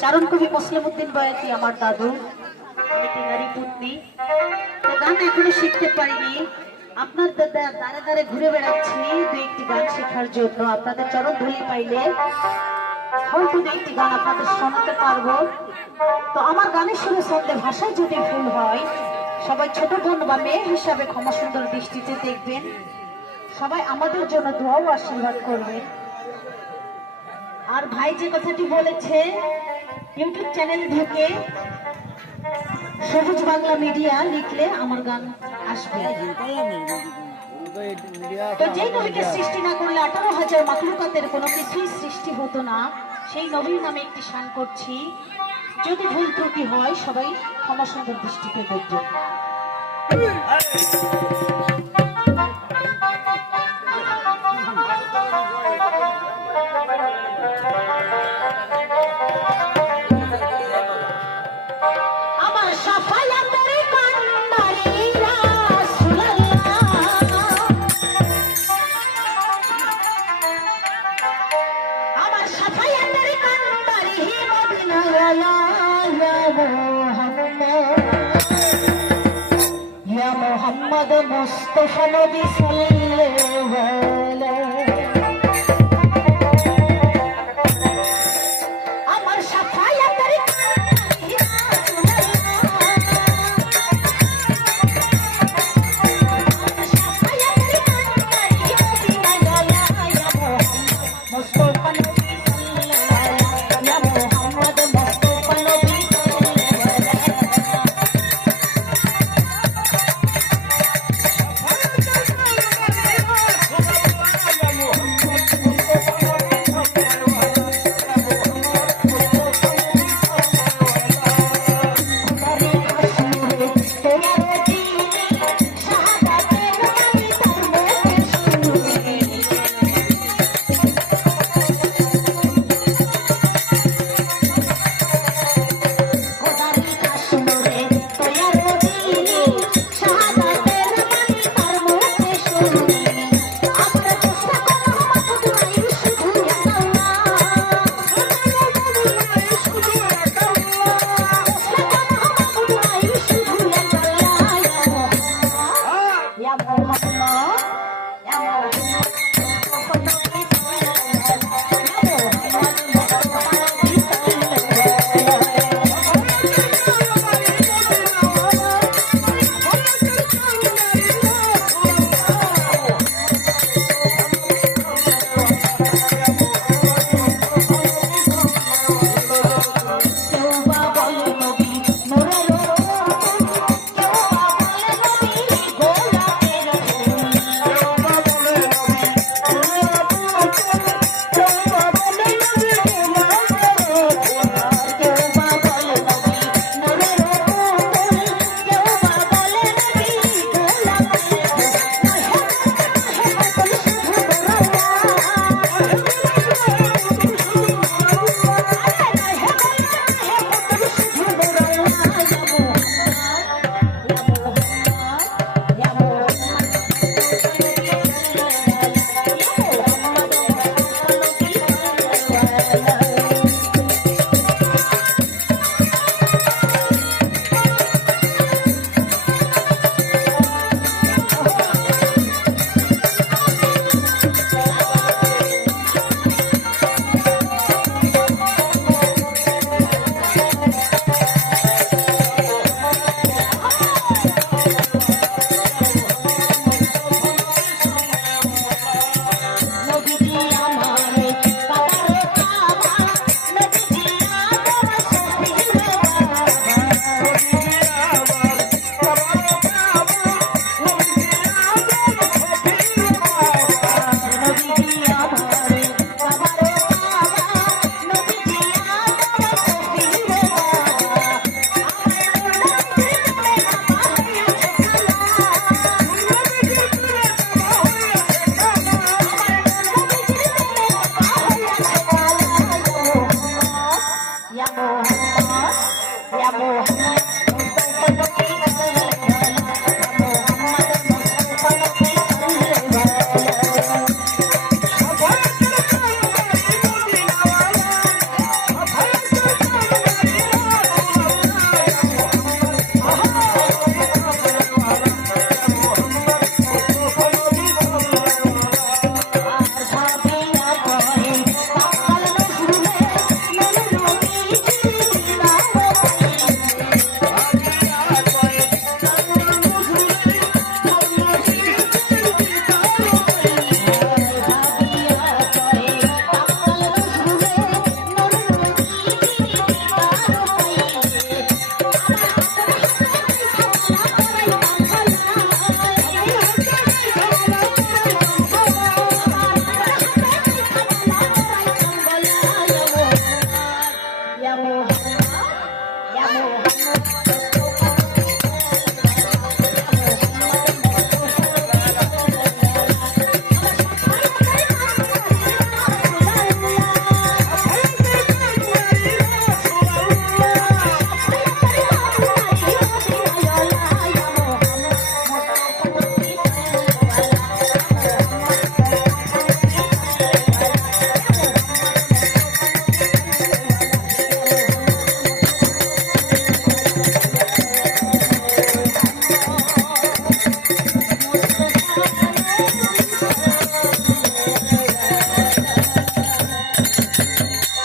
চারণ কবি মুসলিম উদ্দিন বয়াতি আমার দাদু, আমি তিনারি পুত্নী। তো গান এখনো শিখতে পারিনি, আপনার দাঁড়ে দাঁড়ে ঘুরে বেড়াচ্ছি দু একটি গান শেখার জন্য। আপনাদের চরণ ধুলি পাইলে হয়তো দু একটি গান আপনাদের শোনাতে পারবো। তো আমার গানের সুরে শব্দে ভাষায় যদি ভুল হয়, সবাই ছোট বোন বা মেয়ে হিসাবে ক্ষমা সুন্দর দৃষ্টিতে দেখবেন। সবাই আমাদের জন্য দোয়া ও আশীর্বাদ করবেন। আর ভাই যে কথাটি বলেছে, ইউটিউব চ্যানেল থেকে সবুজ বাংলা মিডিয়া লিখলে আমার গান আসবে। তো যেই নবীকে সৃষ্টি না করলে 18,000 মাখলুকাতের কোনো কিছুই সৃষ্টি হতো না, সেই নবীর নামে একটি গান করছি। যদি ভুল ত্রুটি হয় সবাই ক্ষমা সুন্দর দৃষ্টিতে দেখবেন। মোহাম্মদ মুস্তাফা নবী সাল্লাল্লাহু